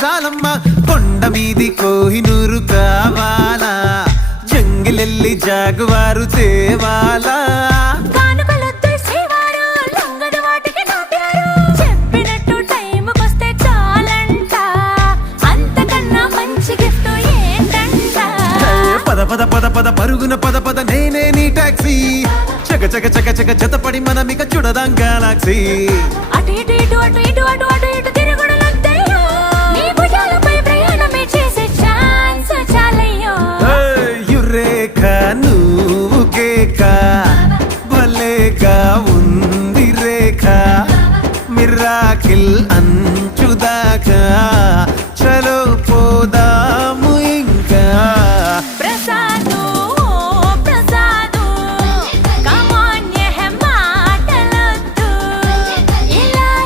చాలమ్మా కొండ మీది కోహినూరు కావాలా జంగిలెల్లి జాగువారు తేవాలా పద పద పద పద పరుగున పద పద నేనే నీ టాక్సీ చక చక చక చక జతపడి మనమిక చూడదాం గెలాక్సీ అటు ఇటు ఇటు అటు ఇటు అటు అటు ఇటు తిరుగుడులొద్దయ్యో నీ భుజాలపై ప్రయాణమే చేసే ఛాన్స్ చాలయ్యో యురేఖ నువ్వు కేక భలేగా ఉంది రేఖ మిరాకిల్ అంచుదాకా చలో పోదా